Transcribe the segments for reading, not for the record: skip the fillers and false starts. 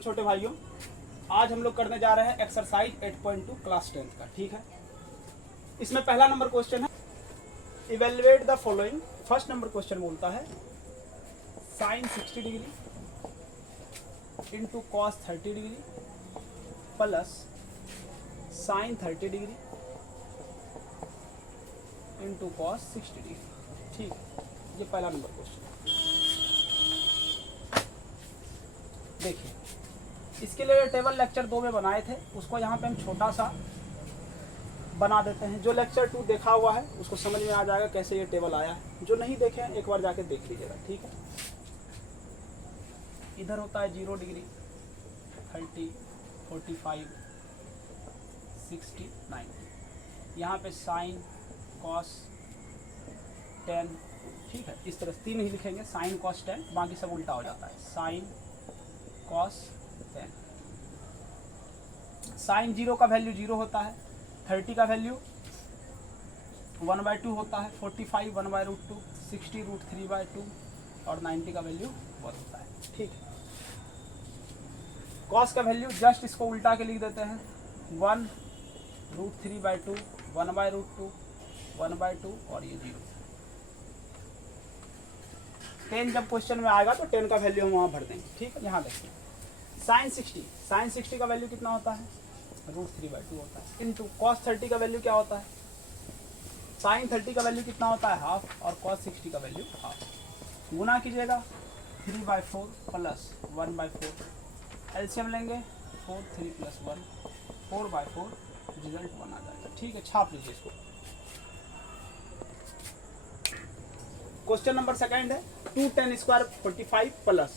Morning छोटे भाइयों। आज हम लोग करने जा रहे हैं एक्सरसाइज 8.2 क्लास 10 का। ठीक है, इसमें पहला नंबर क्वेश्चन है evaluate the following. First number question बोलता है sine 60 degree into cos 30 degree plus sine 30 degree into cos 60 degree. ठीक, ये पहला नंबर क्वेश्चन। देखिए, इसके लिए टेबल लेक्चर 2 में बनाए थे, उसको यहाँ पे हम छोटा सा बना देते हैं। जो लेक्चर 2 देखा हुआ है उसको समझ में आ जाएगा कैसे ये टेबल आया है। जो नहीं देखे हैं एक बार जाके देख लीजिएगा। ठीक है, इधर होता है 0 डिग्री, 30, 45, 60, 90। यहाँ पे साइन कॉस 10। ठीक है, इस तरह 3 ही लिखेंगे, साइन कॉस 10, बाकी सब उल्टा हो जाता है। Sine cos 10। साइन 0 का वैल्यू 0 होता है, 30 का वैल्यू 1/2 होता है, 45 1/√2, 60 √3/2 और 90 का वैल्यू 1 होता है। ठीक है, कॉस का वैल्यू जस्ट इसको उल्टा के लिख देते हैं, 1 √3/2, 1/√2, 1/2 और ये 0। 10 जब क्वेश्चन में आएगा तो 10 का वैल्यू हम वहाँ भर देंगे। ठीक है, यहाँ देखिए साइन 60 का वैल्यू कितना होता है, √3/2 होता है, इंटू कॉस 30 का वैल्यू क्या होता है, साइन 30 का वैल्यू कितना होता है, हाफ, और कॉस 60 का वैल्यू हाफ। गुना कीजिएगा 3/4 प्लस 1/4, एलसीएम लेंगे 4, 3 + 1, 4/4, रिजल्ट 1 आ जाएगा। ठीक है, छाप लीजिए इसको। क्वेश्चन नंबर सेकंड है 2 tan square 45 plus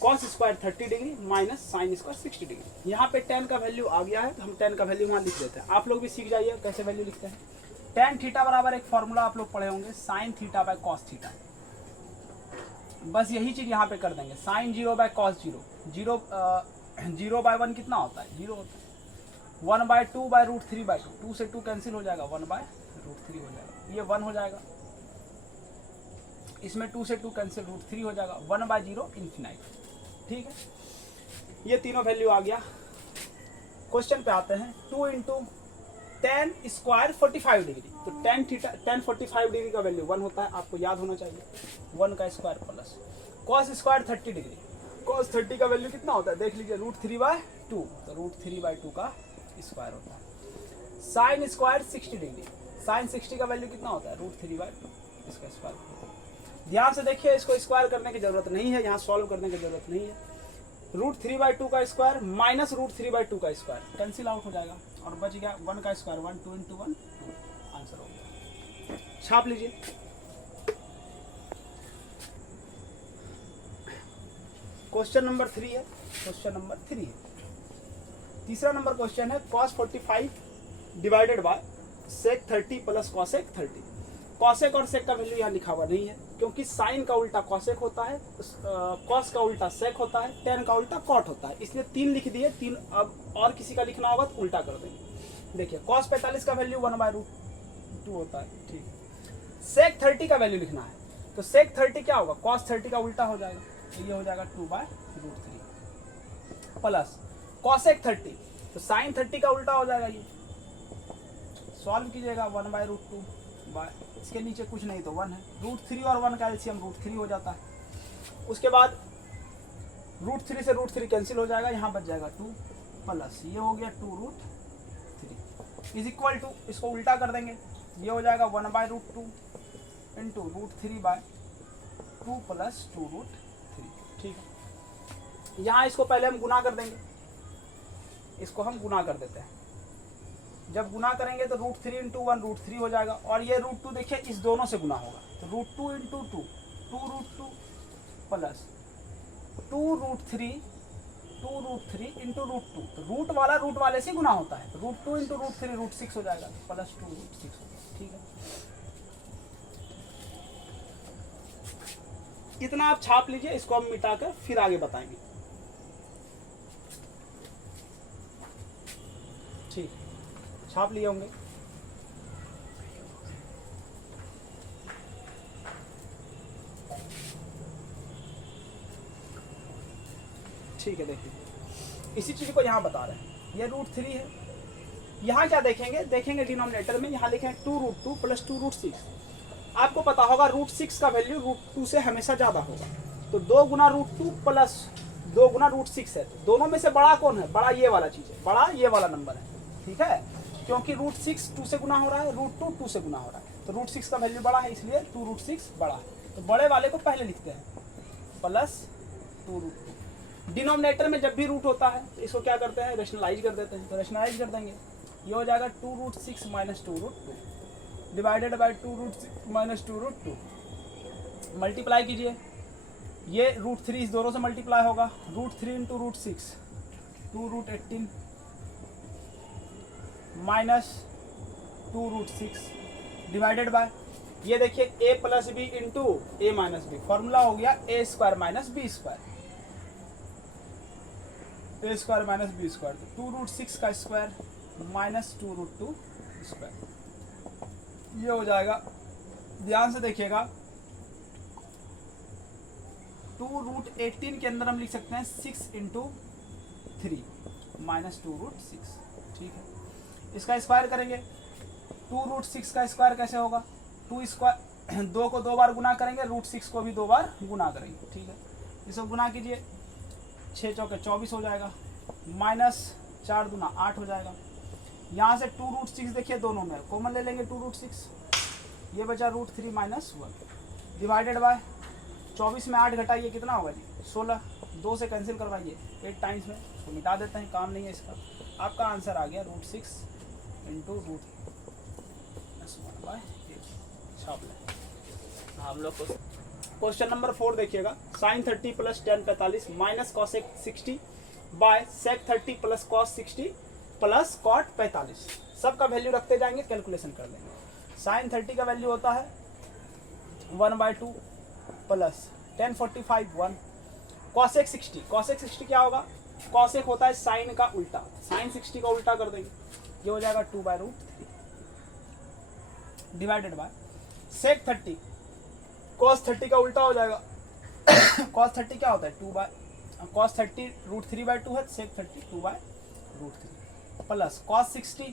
cos square 30 degree minus sine square 60 degree. यहाँ पे tan का वैल्यू आ गया है तो हम tan का वैल्यू वहाँ लिख देते हैं। आप लोग भी सीख जाइए कैसे वैल्यू लिखते हैं। tan थीटा बराबर एक फॉर्मूला आप लोग पढ़े होंगे, sine theta by cos theta. बस यही चीज़ यहाँ पे कर देंगे, साइन 0 बाय कॉस 0। 0/1 कितना होता है, 0 होता है। 1/2 बाय √3/2, 2 से 2 कैंसिल हो जाएगा, 1/√3 हो जाएगा, ये 1 हो जाएगा। इसमें 2 से 2 कैंसिल, √3 हो जाएगा, 1/0 इन्फिनाइट। ठीक है, ये तीनों वैल्यू आ गया। क्वेश्चन पे आते हैं 2 × tan स्क्वायर 45 डिग्री। तो tan 45 डिग्री का वैल्यू 1 होता है, आपको याद होना चाहिए, 1 का square plus cos square 30 degree. Cos 30 का वैल्यू कितना होता है, देख लीजिए, √3/2, तो √3/2 का स्क्वायर होता है। साइन स्क्वायर 60 डिग्री, साइन 60 का वैल्यू कितना होता है, √3/2, इसका स्क्वायर। ध्यान से देखिए, इसको स्क्वायर करने की जरूरत नहीं है, यहाँ सॉल्व करने की जरूरत नहीं है। √3/2 का स्क्वायर माइनस √3/2 का स्क्वायर कैंसिल आउट हो जाएगा और बच गया 1 का स्क्वायर, 1, 2 × 1, 2 आंसर हो गया। छाप लीजिए। क्वेश्चन नंबर 3 है, क्वेश्चन नंबर 3 है। तीसरा नंबर क्वेश्चन है cos 45 divided by sec 30 plus cosec 30। Cosec और सेक का वैल्यू यहाँ लिखा हुआ नहीं है, क्योंकि साइन का उल्टा कॉसेक होता है, कॉस का उल्टा सेक होता है, टेन का उल्टा कॉट होता है, इसलिए 3 लिख दिए। 3 अब और किसी का लिखना होगा तो उल्टा कर देंगे। देखिए, कॉस 45 का वैल्यू 1/√2 होता है। ठीक, सेक 30 का वैल्यू लिखना है, तो सेक 30 क्या होगा, कॉस 30 का उल्टा हो जाएगा, तो ये हो जाएगा 2/√3 प्लस कॉसेक 30, तो साइन 30 का उल्टा हो जाएगा, ये सॉल्व कीजिएगा 1/√2 बाय, इसके नीचे कुछ नहीं तो 1 है, √3 और 1 का एलसीएम √3 हो जाता है। उसके बाद √3 से √3 कैंसिल हो जाएगा, यहाँ बच जाएगा 2 प्लस ये हो गया 2√3 इज इक्वल टू, इसको उल्टा कर देंगे, ये हो जाएगा 1/√2 इंटू √3/2 प्लस 2√3। ठीक है, यहाँ इसको पहले हम गुना कर देंगे, इसको हम गुना कर देते हैं। जब गुना करेंगे तो √3 × 1 √3 हो जाएगा, और ये √2 देखिए इस दोनों से गुना होगा, तो √2 × 2 2√2 प्लस 2√3 इंटू √2, तो रूट वाले से गुना होता है, तो √2 × √3 √6 हो जाएगा, प्लस 2 √6 हो जाएगा। ठीक है, इतना आप छाप लीजिए, इसको हम मिटाकर फिर आगे बताएंगे। ठीक, छाप लिए होंगे। ठीक है, देखिए इसी चीज़ को यहाँ बता रहे हैं, ये √3 है। यहाँ क्या देखेंगे डिनोमिनेटर में यहाँ लिखे हैं 2√2 + 2√6। आपको पता होगा √6 का वैल्यू √2 से हमेशा ज़्यादा होगा, तो 2 गुना √2 प्लस 2 गुना √6 है। दोनों में से बड़ा कौन है? बड़ा ये वाला चीज़ है, बड़ा ये वाला नंबर है, ठीक है, क्योंकि √6 2 से गुना हो रहा है, √2 2 से गुना हो रहा है, तो √6 का वैल्यू बड़ा है, इसलिए 2√6 बड़ा है। तो बड़े वाले को पहले लिखते हैं प्लस 2√2। डिनोमिनेटर में जब भी रूट होता है तो इसको क्या करते हैं? रेशनलाइज कर देते हैं, तो रेशनलाइज कर देंगे, ये हो जाएगा 2√6 - 2√2 डिवाइडेड बाई 2√6 - 2√2। मल्टीप्लाई कीजिए, ये √3 इस दोनों से मल्टीप्लाई होगा, √3 × √6 2√18 माइनस 2√6 डिवाइडेड बाय, ये देखिए a + b into a - b, formula हो गया a² - b², a² - b², तो 2√6 का स्क्वायर माइनस 2√2 स्क्वायर, ये हो जाएगा। ध्यान से देखिएगा, 2√18 के अंदर हम लिख सकते हैं 6 × 3 माइनस 2√6, ठीक है। इसका स्क्वायर करेंगे, 2√6 का स्क्वायर कैसे होगा? 2 स्क्वायर 2 को 2 बार गुना करेंगे, √6 को भी 2 बार गुना करेंगे, ठीक है। इसको गुना कीजिए, 6 चौके 24 हो जाएगा, माइनस 4 दूना 8 हो जाएगा। यहाँ से 2√6 देखिए दोनों में कॉमन ले लेंगे, 2√6 ये बचा √3 - 1 डिवाइडेड बाय 24 में 8 घटाइए, कितना होगा जी? 16, 2 से कैंसिल करवाइए 8 टाइम्स में, तो मिटा देते हैं, काम नहीं है इसका। आपका आंसर आ गया √6 × √1/8। छाप लें हम लोग को। क्वेश्चन नंबर 4 देखिएगा, sin 30 + tan 45 minus cosec 60 by sec 30 + cos 60 + cot 45। सबका वैल्यू रखते जाएंगे, कैलकुलेशन कर लेंगे। sin 30 का वैल्यू होता है 1/2 प्लस tan 45 1, cosec 60 क्या होगा? cosec होता है sin का उल्टा, sin 60 का उल्टा कर देंगे, ये हो जाएगा 2/√3 डिवाइडेड बाय sec 30, cos 30 का उल्टा हो जाएगा। cos 30 क्या होता है? cos 30 √3/2 है, sec 30 2/√3 प्लस cos 60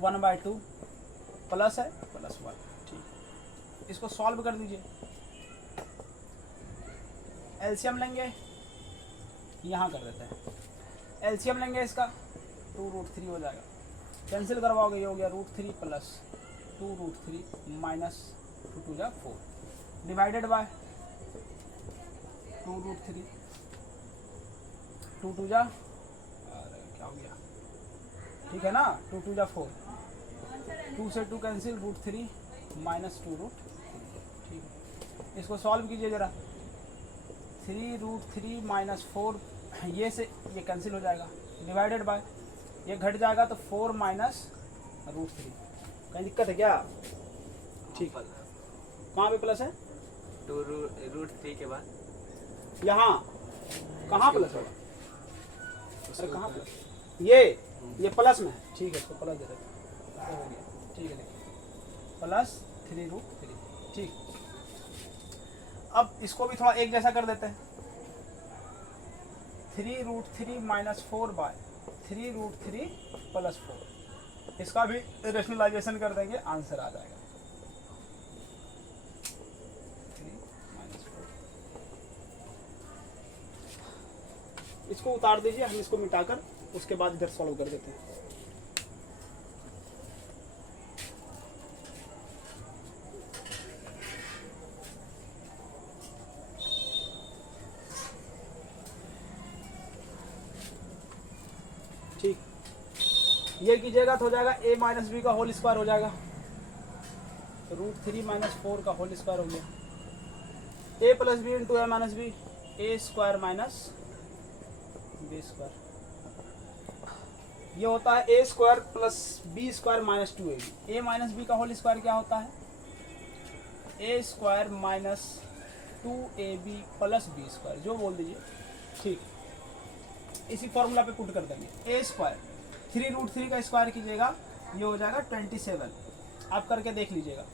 1/2 प्लस है प्लस 1, ठीक। इसको सॉल्व कर दीजिए, एलसीएम लेंगे, यहाँ कर देते हैं, एलसीएम लेंगे इसका 2√3 हो जाएगा, कैंसिल करवाओगे, ये हो गया √3 प्लस 2√3 माइनस 2 × 4 डिवाइडेड बाय 2√3 2 × क्या हो गया, ठीक है ना, 2 × 4, 2 से 2 कैंसिल, √3 माइनस 2√3, ठीक है। इसको सॉल्व कीजिए जरा, 3√3 माइनस 4, ये से ये कैंसिल हो जाएगा, डिवाइडेड बाय ये घट जाएगा तो 4 माइनस √3। कहीं दिक्कत है क्या? ठीक, कहाँ पे प्लस है? √3 के बाद यहाँ कहाँ प्लस होगा? अरे कहाँ प्लस? ये प्लस में है, ठीक है, इसको प्लस दे देते हैं, हो गया, ठीक है, देखिए प्लस 3√3, ठीक। अब इसको भी थोड़ा एक जैसा कर देते हैं, 3√3 माइनस 4 बाय 3√3 प्लस 4, इसका भी रेशनलाइजेशन कर देंगे, आंसर आ जाएगा 3 - 4। इसको उतार दीजिए, हम इसको मिटाकर उसके बाद इधर सॉल्व कर देते हैं। ठीक, ये कीजिएगा तो हो जाएगा a - b का होल स्क्वायर हो जाएगा, √3 - 4 का होल स्क्वायर हो गया, a + b × a - b, a² - b², ये होता है a² + b² - 2ab। a - b का होल स्क्वायर क्या होता है? a² - 2ab + b², जो बोल दीजिए, ठीक। इसी फॉर्मूला पे पुट कर देंगे, a², 3√3 का स्क्वायर कीजिएगा, ये हो जाएगा 27, आप करके देख लीजिएगा,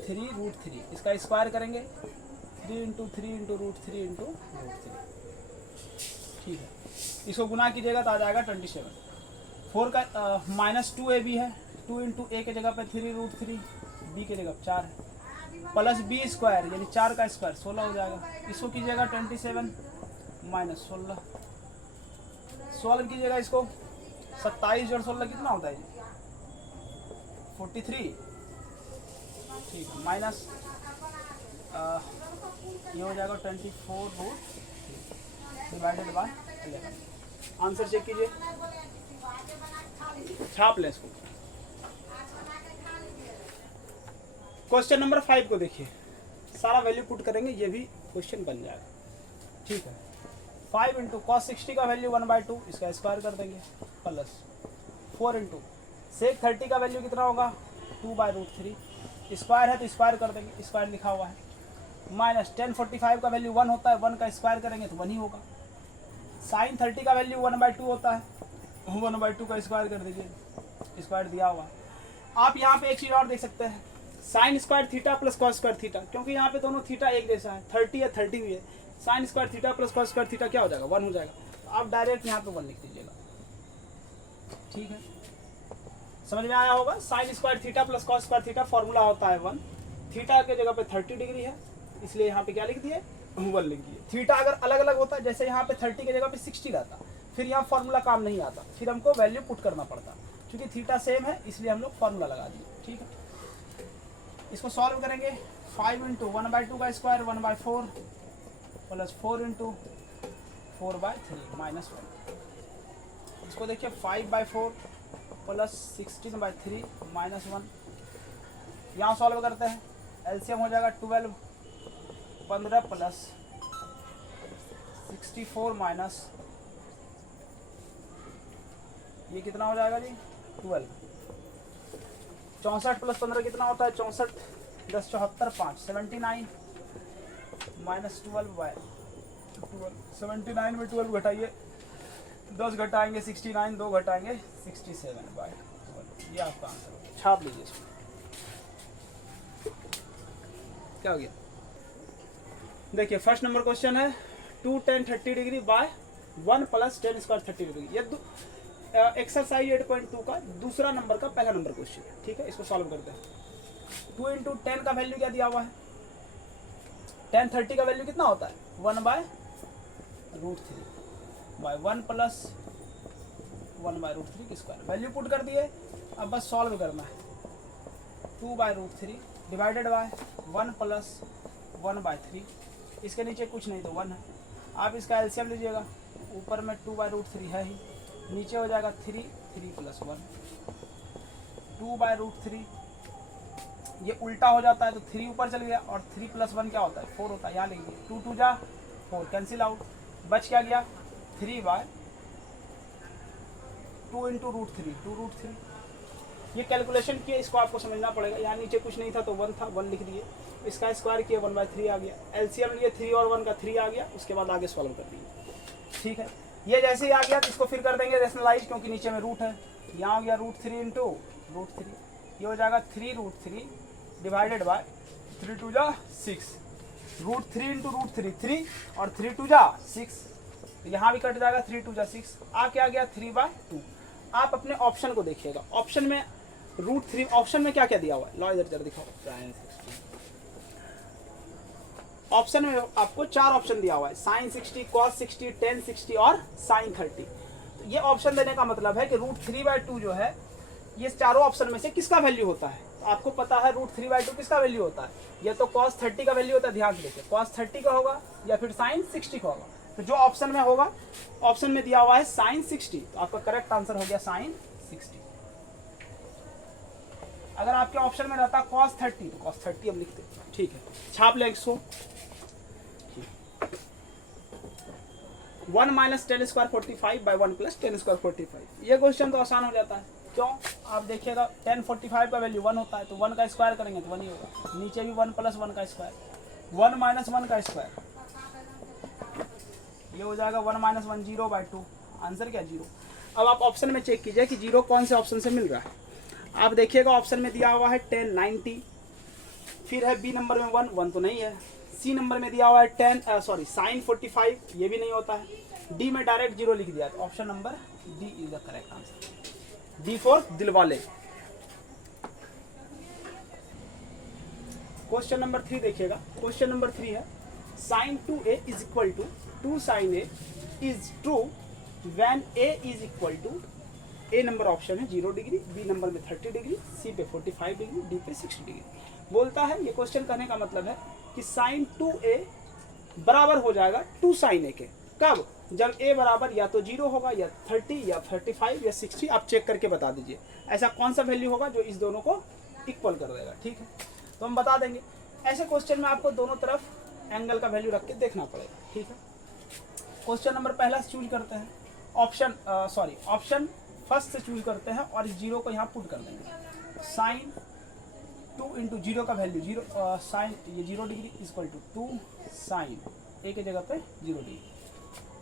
3√3 इसका स्क्वायर करेंगे, 3 × 3 × √3 × √3 ठीक है, इसको गुना कीजिएगा तो आ जाएगा 27। 4 का -2ab है, 2 इंटू ए के जगह पे 3√3, बी के जगह 4 है, प्लस बी स्क्वायर यानी 4 का स्क्वायर 16 हो जाएगा। इसको कीजिएगा 27 माइनस 16, सॉल्व कीजिएगा इसको, 27 जोड़ 16 कितना होता है जी? 43, ठीक है, माइनस ये हो जाएगा 24 डिवाइडेड बाय 11। आंसर चेक कीजिए, छाप लें इसको। क्वेश्चन नंबर 5 को देखिए, सारा वैल्यू पुट करेंगे, ये भी क्वेश्चन बन जाएगा, ठीक है। 5 इंटू कॉस 60 का वैल्यू 1/2, इसका स्क्वायर कर देंगे, प्लस 4 इंटू सेक 30 का वैल्यू कितना होगा 2/√3, स्क्वायर है तो स्क्वायर कर देंगे, स्क्वायर लिखा हुआ है, माइनस tan 45 का वैल्यू 1 होता है, 1 का स्क्वायर करेंगे तो 1 ही होगा। साइन 30 का वैल्यू 1/2 होता है, 1/2 का स्क्वायर कर दीजिए, स्क्वायर दिया हुआ। आप यहाँ पे एक चीज़ और देख सकते हैं, sine square theta plus cos square theta, क्योंकि यहाँ पे दोनों थीटा एक जैसा है, 30 या 30 भी है, sine square theta plus cos square theta क्या हो जाएगा 1 हो जाएगा। तो आप डायरेक्ट यहाँ पे 1 लिख दीजिएगा, ठीक है, समझ में आया होगा। Sine square theta plus cos square theta formula होता है 1, थीटा के जगह पे 30 डिग्री है, इसलिए यहाँ पे क्या लिख दिए 1 लिख दिए। थीटा अगर अलग अलग होता है, जैसे यहाँ पे 30 की जगह पे 60 रहता, फिर यहाँ फॉर्मूला काम नहीं आता, फिर हमको वैल्यू पुट करना पड़ता। क्योंकि थीटा सेम है इसलिए हम लोग फॉर्मूला लगा दिए, ठीक है। इसको सॉल्व करेंगे, 5 इंटू 1/2 का स्क्वायर 1/4 प्लस 4 इंटू 4/3 माइनस 1। इसको देखिए 5/4 प्लस 16/3 माइनस 1। यहाँ सॉल्व करते हैं, एलसीएम हो जाएगा 12, 15 प्लस 64 माइनस ये कितना हो जाएगा जी 12। 64 प्लस 15 कितना होता है 64, 10 74 5 79 माइनस 12/12, 79 में 12 घटाइए, 10 घटाएंगे 69, 2 घटाएंगे 67/12। ये आपका आंसर, छाप लीजिए इसको। क्या हो गया, देखिए फर्स्ट नंबर क्वेश्चन है 2 tan 30 degree by 1 plus tan square 30 degree. ये एक्सरसाइज 8.2 का दूसरा नंबर का पहला नंबर क्वेश्चन है, ठीक है। इसको सॉल्व करते हैं। 2 इंटू 10 का वैल्यू क्या दिया हुआ है, tan 30 का वैल्यू कितना होता है 1/√3 बाय 1 प्लस 1/√3 की स्क्वायर, वैल्यू पुट कर दिए। अब बस सॉल्व करना है, 2/√3 डिवाइडेड बाय 1 प्लस 1/3, इसके नीचे कुछ नहीं तो 1 है। आप इसका एलसीएम लीजिएगा, ऊपर में 2/√3 है ही, नीचे हो जाएगा 3 प्लस 1, 2/√3 ये उल्टा हो जाता है तो 3 ऊपर चल गया, और 3 प्लस 1 क्या होता है 4 होता है, यहाँ लिख दिए। 2 2 जा 4 कैंसिल आउट, बच क्या गया 3/2 इंटू √3 2√3। ये कैलकुलेशन किए, इसको आपको समझना पड़ेगा। यहाँ नीचे कुछ नहीं था तो 1 था, 1 लिख दिए, इसका स्क्वायर किया 1/3 आ गया, एलसीएम लिए 3 और 1 का 3 आ गया, उसके बाद आगे सॉल्व कर दिए, ठीक है। ये जैसे ही आ गया तो इसको फिर कर देंगे रेशनलाइज, क्योंकि नीचे में रूट है। यहाँ हो गया √3 इंटू √3, ये हो जाएगा 3√3 डिवाइडेड बाय 3 2 जा 6, √3 इंटू √3 3 और 3 2 जा 6, यहाँ भी कट जाएगा 3 2 जा 6, आ क्या गया 3/2। आप अपने ऑप्शन को देखिएगा, ऑप्शन में √3 ऑप्शन में क्या क्या दिया हुआ है, लो इधर जरा दिखाओ। ऑप्शन में आपको 4 ऑप्शन दिया हुआ है, साइन 60, कॉस 60, tan 60 और साइन 30। तो ये ऑप्शन देने का मतलब है कि √3/2 जो है ये चारों ऑप्शन में से किसका वैल्यू होता है। तो आपको पता है √3/2 किसका वैल्यू होता है, ये तो cos 30 का वैल्यू होता है, ध्यान से देखिए cos 30 का होगा या फिर साइन 60 का होगा। तो जो ऑप्शन में होगा, ऑप्शन में दिया हुआ है साइन 60, तो आपका करेक्ट आंसर हो गया साइन 60। अगर आपके ऑप्शन में रहता cos 30 तो cos 30 हम लिखते, ठीक है। छाप लें इसको, 1 minus tan square 45 by 1 plus tan square 45। ये क्वेश्चन तो आसान हो जाता है, क्यों आप देखिएगा tan 45 का वैल्यू 1 होता है, तो 1 का स्क्वायर करेंगे तो 1 ही होगा, नीचे भी 1 प्लस 1 का स्क्वायर, 1 माइनस 1 का स्क्वायर, ये हो जाएगा 1 माइनस 1 0/2, आंसर क्या 0। अब आप ऑप्शन में चेक कीजिए कि 0 कौन से ऑप्शन से मिल रहा है। आप देखिएगा ऑप्शन में दिया हुआ है tan 90, फिर है बी नंबर में 1 तो नहीं है, सी नंबर में दिया हुआ है साइन 45, ये भी नहीं होता है, डी में डायरेक्ट 0 लिख दिया, तो option number D is the correct answer. D for Dilwale. Question number 3 देखिएगा। क्वेश्चन नंबर 3 है sin 2a is equal to 2 sin a is true when a is equal to, A number option है 0 degree, B number में 30 degree, सी पे 45 degree, D पे 60 degree. बोलता है ये question करने का मतलब है कि sin 2a बराबर हो जाएगा 2 sin a के। कब? जब a बराबर या तो 0 होगा या 30 या 35 या 60, आप चेक करके बता दीजिए ऐसा कौन सा वैल्यू होगा जो इस दोनों को इक्वल कर देगा। ठीक है, तो हम बता देंगे। ऐसे क्वेश्चन में आपको दोनों तरफ एंगल का वैल्यू रख के देखना पड़ेगा। ठीक है, क्वेश्चन नंबर पहला से चूज करते हैं, ऑप्शन फर्स्ट से चूज करते हैं और इस 0 को यहाँ पुट कर देंगे। साइन 2 इंटू 0 का वैल्यू 0, साइन ये 0 डिग्री इक्वल टू 2 साइन ए की जगह पे 0 डिग्री।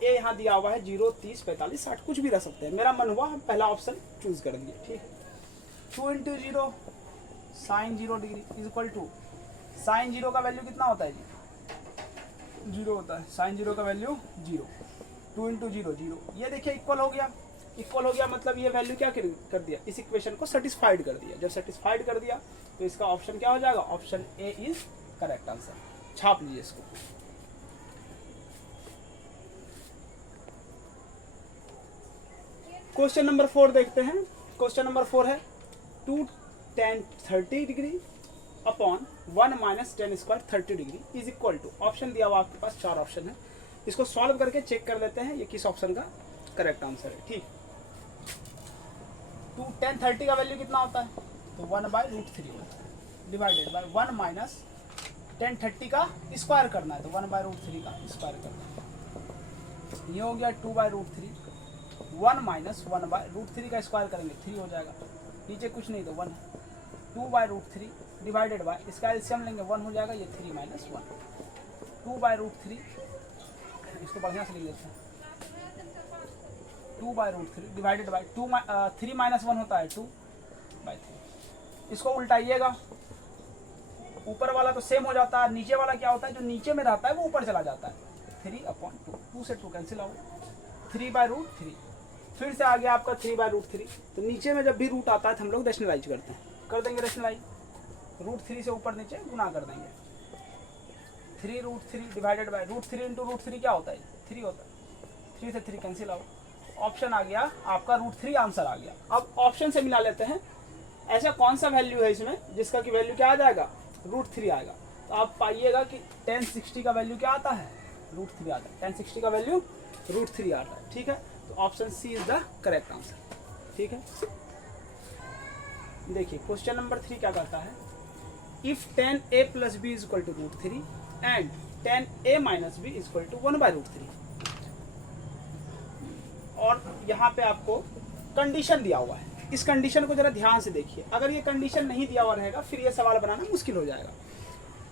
ए यहाँ दिया हुआ है 0, 30, 45, 60 कुछ भी रह सकते हैं। मेरा मन हुआ हम पहला ऑप्शन चूज कर दिए। ठीक है, 2 into 0 sine 0 degree is equal to, sine 0 का वैल्यू कितना होता है जी? 0 होता है। साइन 0 का वैल्यू 0, 2 इंटू 0 0, ये देखिए इक्वल हो गया। इक्वल हो गया मतलब ये वैल्यू क्या कर दिया, इस इक्वेशन को सेटिस्फाइड कर दिया। जब सेटिस्फाइड कर दिया तो इसका ऑप्शन क्या हो जाएगा, option A is correct answer. छाप लीजिए इसको। क्वेश्चन नंबर 4 देखते हैं। क्वेश्चन नंबर 4 है 2 tan 30 degree upon 1 minus tan square 30 degree is equal to, option दिया हुआ आपके पास 4 ऑप्शन है। इसको सॉल्व करके चेक कर लेते हैं ये किस ऑप्शन का करेक्ट आंसर है। ठीक, 2 tan 30 का वैल्यू कितना होता है, तो 1/√3 होता है, डिवाइडेड बाय 1 माइनस tan 30 का स्क्वायर करना है, तो 1/√3 का स्क्वायर करना है। ये हो गया 2/√3, 1 माइनस 1/√3 का स्क्वायर करेंगे 3 हो जाएगा, नीचे कुछ नहीं तो 1, 2/√3 डिवाइडेड बाय, इसका एलसीएम लेंगे 1 हो जाएगा, ये 3 माइनस 1, 2/√3, इसको बढ़िया से लिख लेते हैं, 2/√3 डिवाइडेड बाय 3 माइनस 1 होता है 2/3। इसको उल्टाइएगा, ऊपर वाला तो सेम हो जाता है, नीचे वाला क्या होता है, जो नीचे में रहता है वो ऊपर चला जाता है, 3/2, 2 से 2 कैंसिल आउट, 3/√3, फिर से आ गया आपका 3/√3। तो नीचे में जब भी रूट आता है तो हम लोग रेशनलाइज करते हैं, कर देंगे रेशनलाइज, √3 से ऊपर नीचे गुना कर देंगे, 3√3 डिवाइडेड बाय √3 इंटू √3 क्या होता है, 3 होता है, 3 से 3 कैंसिल आउट, ऑप्शन आ गया आपका √3 आंसर आ गया। अब ऑप्शन से मिला लेते हैं ऐसा कौन सा वैल्यू है इसमें जिसका कि वैल्यू क्या आ जाएगा, √3 आएगा। तो आप पाइएगा कि tan 60 का वैल्यू क्या आता है, √3 आता है, tan 60 का वैल्यू √3 आता है। ठीक है, तो option C is the correct answer. ठीक है, देखिए क्वेश्चन नंबर 3 क्या करता है, if tan a plus B is equal to √3 and tan a minus B is equal to 1/√3, और यहाँ पे आपको कंडीशन दिया हुआ है। इस कंडीशन को जरा ध्यान से देखिए, अगर ये कंडीशन नहीं दिया हुआ रहेगा फिर ये सवाल बनाना मुश्किल हो जाएगा।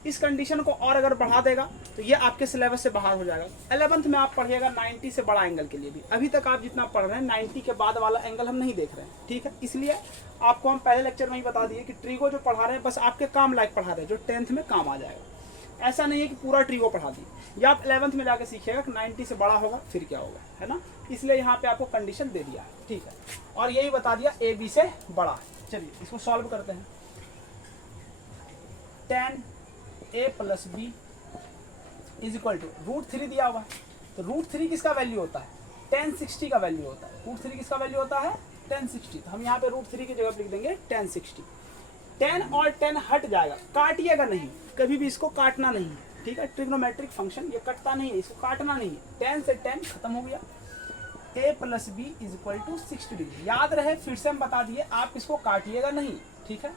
इस कंडीशन को और अगर बढ़ा देगा तो ये आपके सिलेबस से बाहर हो जाएगा। 11th में आप पढ़िएगा 90 से बड़ा एंगल के लिए भी, अभी तक आप जितना पढ़ रहे हैं 90 के बाद वाला एंगल हम नहीं देख रहे हैं। ठीक है, इसलिए आपको हम पहले लेक्चर में ही बता दिए कि ट्रीगो जो पढ़ा रहे हैं बस आपके काम लायक पढ़ा रहे हैं, जो 10th में काम आ जाएगा। ऐसा नहीं है कि पूरा ट्रीगो पढ़ा दिए, ये आप 11th में जाके सीखिएगा कि 90 से बड़ा होगा फिर क्या होगा, है ना। इसलिए यहाँ पे आपको कंडीशन दे दिया है। ठीक है, और यही बता दिया ए बी से बड़ा है। चलिए इसको सॉल्व करते हैं। tan a plus B is equal to √3 दिया हुआ है, तो √3 किसका वैल्यू होता है, tan 60 का वैल्यू होता है। √3 किसका वैल्यू होता है, tan 60, तो हम यहाँ पे √3 की जगह लिख देंगे tan 60। tan और tan हट जाएगा, काटिएगा नहीं, कभी भी इसको काटना नहीं है। ठीक है, ट्रिग्नोमेट्रिक फंक्शन ये कटता नहीं है, इसको काटना नहीं है। tan से tan खत्म हो गया, a plus B is equal to 60 degree. याद रहे, फिर से हम बता दिए, आप इसको काटिएगा नहीं। ठीक है,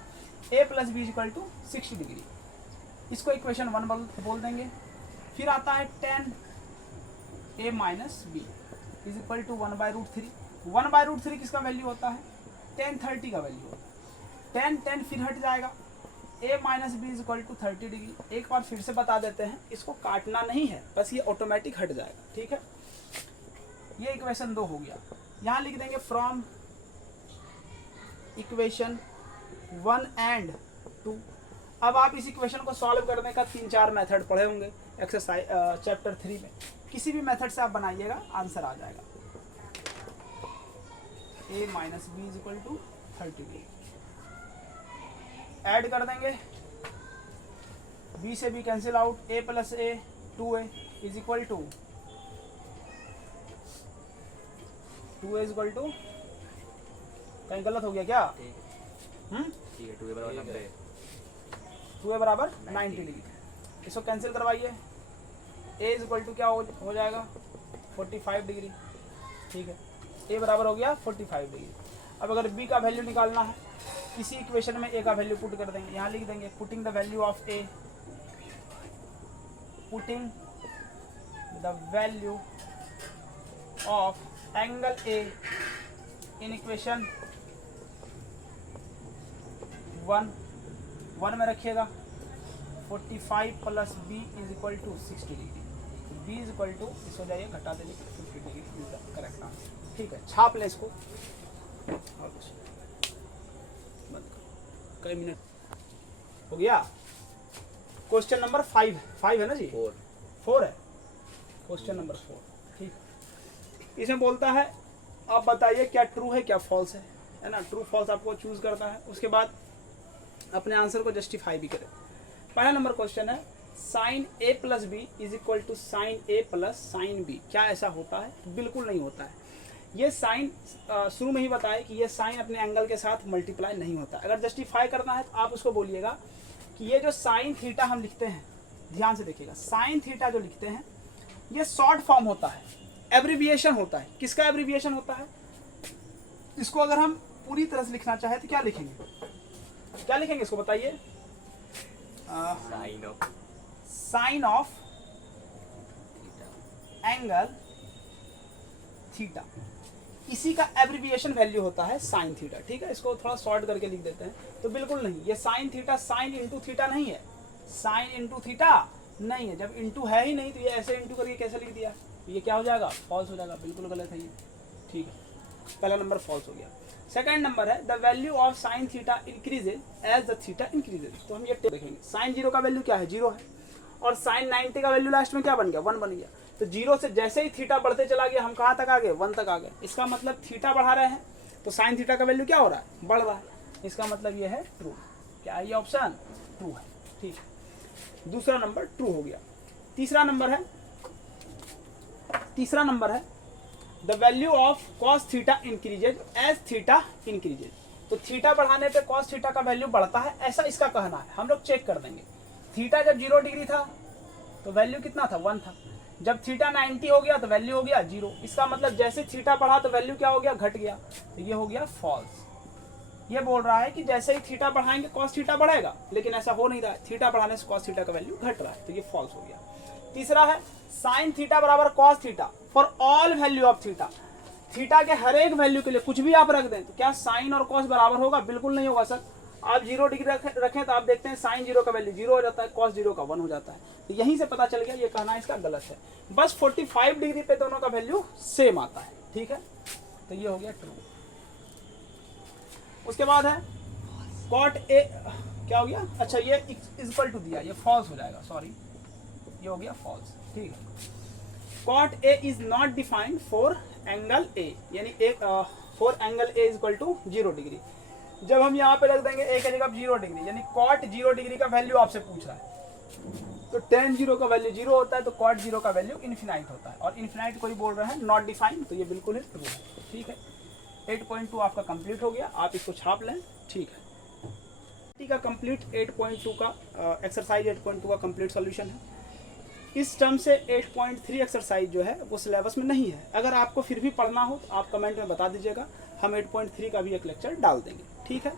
a plus B is equal to 60 degree, इसको इक्वेशन 1 बोल देंगे। फिर आता है tan a minus B is equal to 1/√3। 1/√3 किसका वैल्यू होता है, tan 30 का वैल्यू होता है। tan फिर हट जाएगा, a minus B is equal to 30 degree. एक बार फिर से बता देते हैं, इसको काटना नहीं है, बस ये ऑटोमेटिक हट जाएगा। ठीक है, ये इक्वेशन 2 हो गया। यहाँ लिख देंगे फ्रॉम इक्वेशन 1 एंड 2। अब आप इस इक्वेशन को सॉल्व करने का 3-4 मेथड पढ़े होंगे। एक्सरसाइज चैप्टर 3 में। किसी भी मेथड से आप बनाइएगा आंसर आ जाएगा। a minus B is equal to 30 add कर देंगे, b से b कैंसिल आउट, a प्लस a 2a is equal to 2a is equal to, कहीं गलत हो गया क्या? ठीक है 2 बराबर 90, 2a बराबर 90 डिग्री। इसको कैंसिल करवाइए, a इज इक्वल टू क्या हो जाएगा 45 डिग्री। ठीक है, a बराबर हो गया 45 डिग्री। अब अगर b का वैल्यू निकालना है, इसी इक्वेशन में a का वैल्यू पुट कर देंगे, यहाँ लिख देंगे putting the value of a, putting the value of angle a in equation 1 में रखिएगा। 45 plus b is equal to 60 degree, b is equal to, इस हो जाइए घटा देंगे 50 degree is the correct answer. ठीक है, छाप लें इसको और कुछ बंद करो। कई मिनट हो गया। क्वेश्चन नंबर 5 है ना जी? 4 है क्वेश्चन नंबर 4। ठीक, इसमें बोलता है आप बताइए क्या ट्रू है क्या फॉल्स है ना? ट्रू फॉल्स आपको चूज करना है, उसके बाद अपने आंसर को जस्टिफाई भी करें। पहला नंबर क्वेश्चन है sine a plus B is equal to sine a plus sine B. क्या ऐसा होता है? बिल्कुल नहीं होता है। ये साइन शुरू में ही बताया कि ये साइन अपने एंगल के साथ मल्टीप्लाई नहीं होता। अगर जस्टिफाई करना है तो आप उसको बोलिएगा कि ये जो साइन थीटा हम लिखते हैं, ध्यान से देखिएगा, साइन थीटा जो लिखते हैं ये शॉर्ट फॉर्म होता है, एब्रिविएशन होता है। किसका एब्रिविएशन होता है? इसको अगर हम पूरी तरह से लिखना चाहे तो क्या लिखेंगे? क्या लिखेंगे इसको बताइए? साइन ऑफ एंगल थीटा, इसी का एब्रिविएशन वैल्यू होता है साइन थीटा। ठीक है, इसको थोड़ा शॉर्ट करके लिख देते हैं। तो बिल्कुल नहीं, ये sine theta sine into theta नहीं है, साइन इंटू थीटा नहीं है। जब इंटू है ही नहीं तो ये ऐसे इंटू करके कैसे लिख दिया? ये क्या हो जाएगा? फॉल्स हो जाएगा। बिल्कुल गलत है ये। ठीक है, पहला नंबर फॉल्स हो गया। सेकंड नंबर है the value of sine theta increases as the theta increases. तो हम ये देखेंगे, साइन 0 का वैल्यू क्या है? 0 है, और साइन 90 का वैल्यू लास्ट में क्या बन गया? 1 बन गया। तो 0 से जैसे ही थीटा बढ़ते चला गया, हम कहाँ तक आ गए? 1 तक आ गए। इसका मतलब थीटा बढ़ा रहे हैं तो साइन थीटा का वैल्यू क्या हो रहा है? बढ़ रहा है। इसका मतलब ये है ट्रू। क्या ये ऑप्शन ट्रू है? ठीक है, दूसरा नंबर ट्रू हो गया। तीसरा नंबर है the value of cos theta increases as theta increases. तो थीटा बढ़ाने पे कॉस थीटा का वैल्यू बढ़ता है, ऐसा इसका कहना है। हम लोग चेक कर देंगे। थीटा जब 0 डिग्री था तो वैल्यू कितना था? 1 था। जब थीटा 90 हो गया तो वैल्यू हो गया 0। इसका मतलब जैसे थीटा बढ़ा तो वैल्यू क्या हो गया? घट गया। तो ये हो गया फॉल्स। ये बोल रहा है कि जैसे ही थीटा बढ़ाएंगे कॉस थीटा बढ़ेगा, लेकिन ऐसा हो नहीं रहा है। थीटा बढ़ाने से कॉस थीटा का वैल्यू घट रहा है, तो ये फॉल्स हो गया। तीसरा है साइन थीटा बराबर cos theta for all value of theta. Theta के हर एक वैल्यू के लिए कुछ भी आप रख दें तो क्या साइन और कॉस बराबर होगा? बिल्कुल नहीं होगा सर। आप 0 डिग्री रखें तो आप देखते हैं साइन 0 का वैल्यू 0 हो जाता है, कॉस 0 का 1 हो जाता है। तो यहीं से पता चल गया ये कहना इसका गलत है। बस 45 डिग्री पे दोनों का वैल्यू सेम आता है। ठीक है, तो ये हो गया ट्रू। उसके बाद है कॉट ए, क्या हो गया? अच्छा, ये इक्वल टू दिया, ये फॉल्स हो जाएगा, सॉरी, ये हो गया फॉल्स। ठीक है, cot A is not defined for angle A, यानी for angle A is equal to 0 degree. जब हम यहाँ पे रख देंगे ए की जगह 0 डिग्री, यानी कॉट 0 डिग्री का वैल्यू आपसे पूछ रहा है, तो tan 0 का वैल्यू 0 होता है, तो कॉट 0 का वैल्यू इन्फिनाइट होता है। और इन्फिनाइट कोई बोल रहा है नॉट डिफाइंड, तो ये बिल्कुल ही ट्रू है। ठीक है, 8.2 आपका कंप्लीट हो गया, आप इसको छाप लें। ठीक है, का कंप्लीट 8.2 का एक्सरसाइज 8.2 का कंप्लीट सॉल्यूशन है। इस टर्म से 8.3 एक्सरसाइज जो है वो सिलेबस में नहीं है। अगर आपको फिर भी पढ़ना हो तो आप कमेंट में बता दीजिएगा, हम 8.3 का भी एक लेक्चर डाल देंगे। ठीक है।